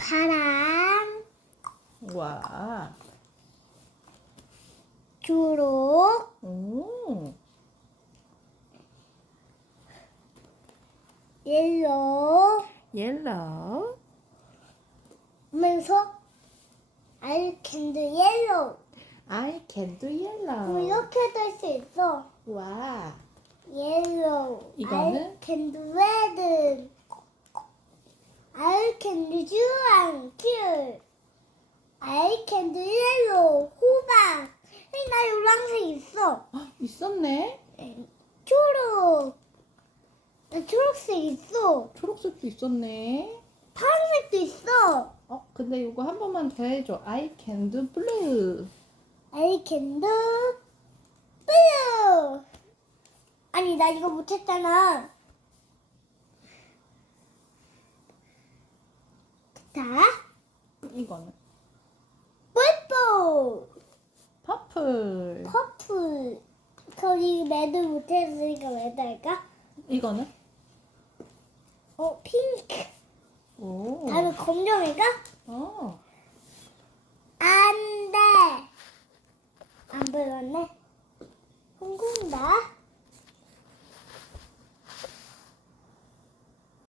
파랑, 와. 초록, 오. 옐로우, 옐로우. 하면서 I can do yellow. I can do 그럼 yellow. 이렇게도 할수 있어. 와. yellow. 이거는? I can do red. Can do 귤. I can do yellow, 호박. 에이, 나 노란색 있어. 헉, 있었네. 초록. 나 초록색 있어. 초록색도 있었네. 파란색도 있어. 어, 근데 이거 한 번만 더 해줘. I can do blue. I can do blue. 아니 나 이거 못했잖아. 자, 이거는 purple, purple. purple. 거기 레드 못했으니까 레드 할까? 이거는 어, 핑크. 오. 다음에 검정 할까? 어. 안 돼. 안 불렀네. 흥분다.